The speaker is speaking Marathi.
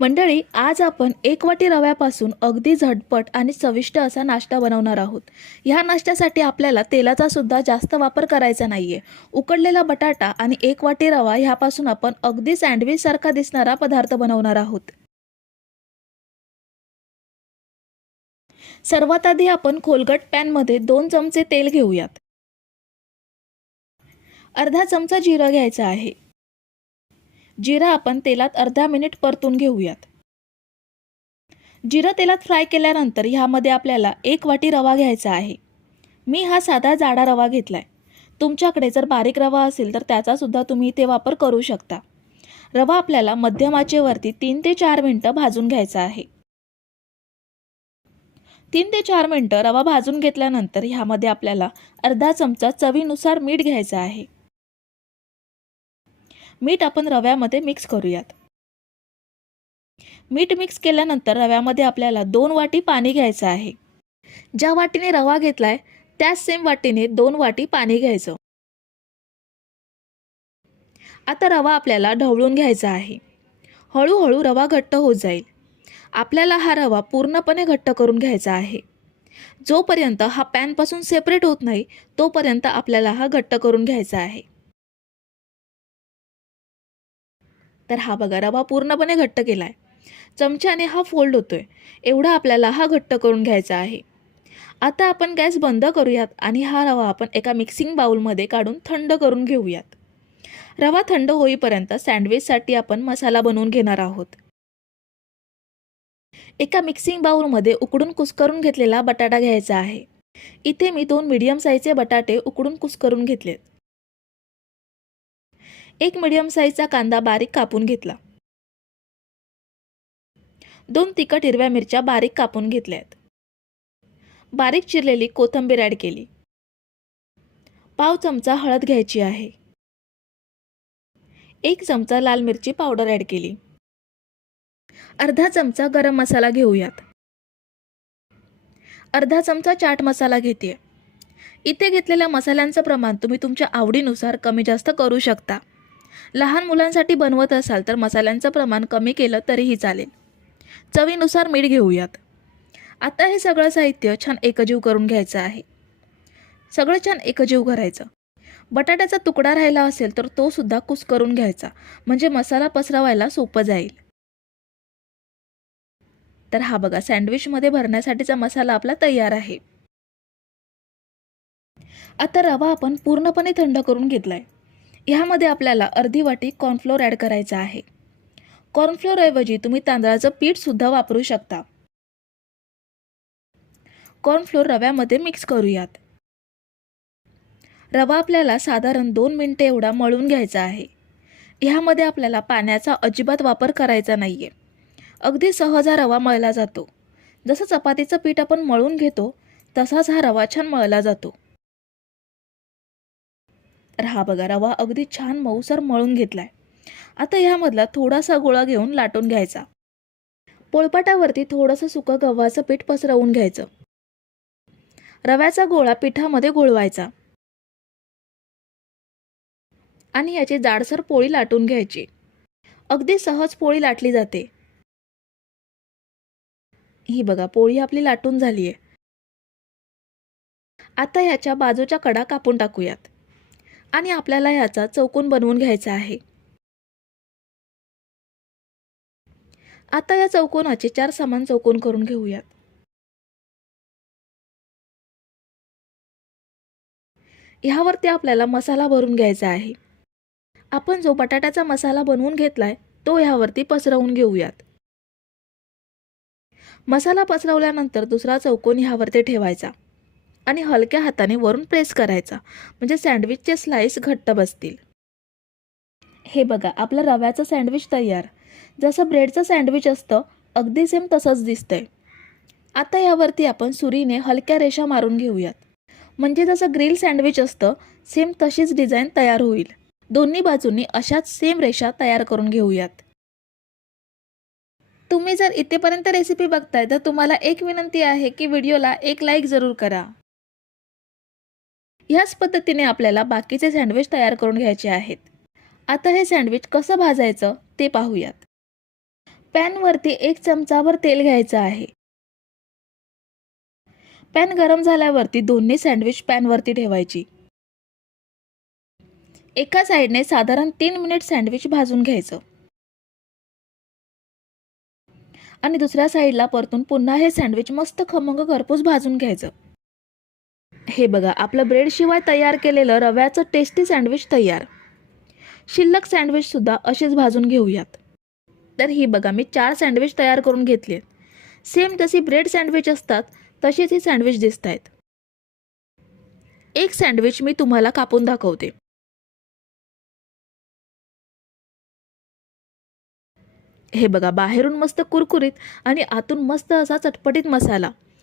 मंडळी आज आपण एक वाटी रव्यापासून अगदी झटपट आणि चविष्ट असा नाश्ता बनवणार आहोत. ह्या नाश्त्यासाठी आपल्याला तेलाचा सुद्धा जास्त वापर करायचा नाहीये. उकडलेला बटाटा आणि एक वाटी रवा ह्यापासून आपण अगदी सँडविचसारखा दिसणारा पदार्थ बनवणार आहोत. सर्वात आधी आपण खोलगट पॅनमध्ये दोन चमचे तेल घेऊयात. अर्धा चमचा जिरं घ्यायचा आहे. जिरं आपण तेलात अर्धा मिनिट परतून घेऊयात. जिरं तेलात फ्राय केल्यानंतर ह्यामध्ये आपल्याला एक वाटी रवा घ्यायचा आहे. मी हा साधा जाडा रवा घेतलाय. तुमच्याकडे जर बारीक रवा असेल तर त्याचा सुद्धा तुम्ही इथे वापर करू शकता. रवा आपल्याला मध्यम आचेवरती तीन ते चार मिनटं भाजून घ्यायचा आहे. तीन ते चार मिनटं रवा भाजून घेतल्यानंतर ह्यामध्ये आपल्याला अर्धा चमचा चवीनुसार मीठ घ्यायचं आहे. मीठ आपण रव्यामध्ये मिक्स करूयात. मीठ मिक्स केल्यानंतर रव्यामध्ये आपल्याला दोन वाटी पाणी घ्यायचं आहे. ज्या वाटीने रवा घेतलाय त्याच सेम वाटीने दोन वाटी पाणी घ्यायचं. आता रवा आपल्याला ढवळून घ्यायचा आहे. हळूहळू रवा घट्ट होत जाईल. आपल्याला हा रवा पूर्णपणे घट्ट करून घ्यायचा आहे. जोपर्यंत हा पॅनपासून सेपरेट होत नाही तोपर्यंत आपल्याला हा घट्ट करून घ्यायचा आहे. तर हा बघा रवा पूर्णपणे घट्ट केला आहे चमच्याने हा फोल्ड होतो आहे एवढा आपल्याला हा घट्ट करून घ्यायचा आहे. आता आपण गॅस बंद करूयात आणि हा रवा आपण एका मिक्सिंग बाउलमध्ये काढून थंड करून घेऊयात. रवा थंड होईपर्यंत सँडविचसाठी आपण मसाला बनवून घेणार आहोत. एका मिक्सिंग बाउलमध्ये उकडून कुस्करून घेतलेला बटाटा घ्यायचा आहे. इथे मी दोन मीडियम साईजचे बटाटे उकडून कुस्करून घेतलेत. एक मिडियम साईजचा कांदा बारीक कापून घेतला. दोन तिखट हिरव्या मिरच्या बारीक कापून घेतल्यात. बारीक चिरलेली कोथिंबीर ॲड केली. पाव चमचा हळद घ्यायची आहे. एक चमचा लाल मिरची पावडर ॲड केली. अर्धा चमचा गरम मसाला घेऊयात. अर्धा चमचा चाट मसाला घेते इथे घेतलेल्या मसाल्यांचं प्रमाण तुम्ही तुमच्या आवडीनुसार कमी जास्त करू शकता. लहान मुलांसाठी बनवत असाल तर मसाल्यांचं प्रमाण कमी केलं तरीही चालेल. चवीनुसार मीठ घेऊयात. आता हे सगळं साहित्य छान एकजीव करून घ्यायचं आहे. सगळं छान एकजीव करायचं. बटाट्याचा तुकडा राहिला असेल तर तो सुद्धा कुस करून घ्यायचा. म्हणजे मसाला पसरवायला सोपं जाईल. तर हा बघा सँडविचमध्ये भरण्यासाठीचा मसाला आपला तयार आहे. आता रवा आपण पूर्णपणे थंड करून घेतलाय. ह्यामध्ये आपल्याला अर्धी वाटी कॉर्नफ्लोअर ॲड करायचा आहे. कॉर्नफ्लोअरऐवजी तुम्ही तांदळाचं पीठसुद्धा वापरू शकता. कॉर्नफ्लोअर रव्यामध्ये मिक्स करूयात. रवा आपल्याला साधारण दोन मिनटे एवढा मळून घ्यायचा आहे. ह्यामध्ये आपल्याला पाण्याचा अजिबात वापर करायचा नाही आहे अगदी सहज हा रवा मळला जातो. जसं चपातीचं पीठ आपण मळून घेतो तसाच हा रवा छान मळला जातो. तर हा बघा रवा अगदी छान मऊसर मळून घेतलाय. आता ह्यामधला थोडासा गोळा घेऊन लाटून घ्यायचा. पोळपाटावरती थोडंसं सुकं गव्हाचं पीठ पसरवून घ्यायचं. रव्याचा गोळा पिठामध्ये घोळवायचा. आणि याची जाडसर पोळी लाटून घ्यायची. अगदी सहज पोळी लाटली जाते. ही बघा पोळी आपली लाटून झालीये. आता याच्या बाजूच्या कडा कापून टाकूयात. आणि आपल्याला याचा चौकोन बनवून घ्यायचा आहे. आता या चौकोनाचे चार समान चौकोन करून घेऊयात. ह्यावरती आपल्याला मसाला भरून घ्यायचा आहे. आपण जो बटाट्याचा मसाला बनवून घेतलाय तो ह्यावरती पसरवून घेऊयात. मसाला पसरवल्यानंतर दुसरा चौकोन ह्यावरती ठेवायचा. आणि हलक्या हाताने वरून प्रेस करायचा. म्हणजे सँडविचचे स्लाईस घट्ट बसतील. हे बघा आपलं रव्याचं सँडविच तयार. जसं ब्रेडचं सँडविच असतं अगदी सेम तसंच दिसतंय. आता यावरती आपण सुरीने हलक्या रेषा मारून घेऊयात. म्हणजे जसं ग्रिल सँडविच असतं सेम तशीच डिझाईन तयार होईल. दोन्ही बाजूंनी अशाच सेम रेषा तयार करून घेऊयात. तुम्ही जर इथेपर्यंत रेसिपी बघताय तर तुम्हाला एक विनंती आहे की व्हिडिओला एक लाईक जरूर करा. ह्याच पद्धतीने आपल्याला बाकीचे सँडविच तयार करून घ्यायचे आहेत. आता हे सँडविच कसं भाजायचं ते पाहूयात. पॅनवरती एक चमचाभर तेल घ्यायचं आहे. पॅन गरम झाल्यावरती दोन्ही सँडविच पॅनवरती ठेवायची. एका साईडने साधारण तीन मिनिट सँडविच भाजून घ्यायचं. आणि दुसऱ्या साईडला परतून पुन्हा हे सँडविच मस्त खमंग घरपूस भाजून घ्यायचं. हे बघा आपलं ब्रेडशिवाय तयार केलेलं रव्याचं टेस्टी सँडविच तयार. शिल्लक सँडविचसुद्धा असेच भाजून घेऊयात. तर ही बघा मी चार सँडविच तयार करून घेतली सेम जशी ब्रेड सँडविच असतात तशीच ही सँडविच दिसत आहेत एक सँडविच मी तुम्हाला कापून दाखवते. हे बघा बाहेरून मस्त कुरकुरीत आणि आतून मस्त असा चटपटीत मसाला.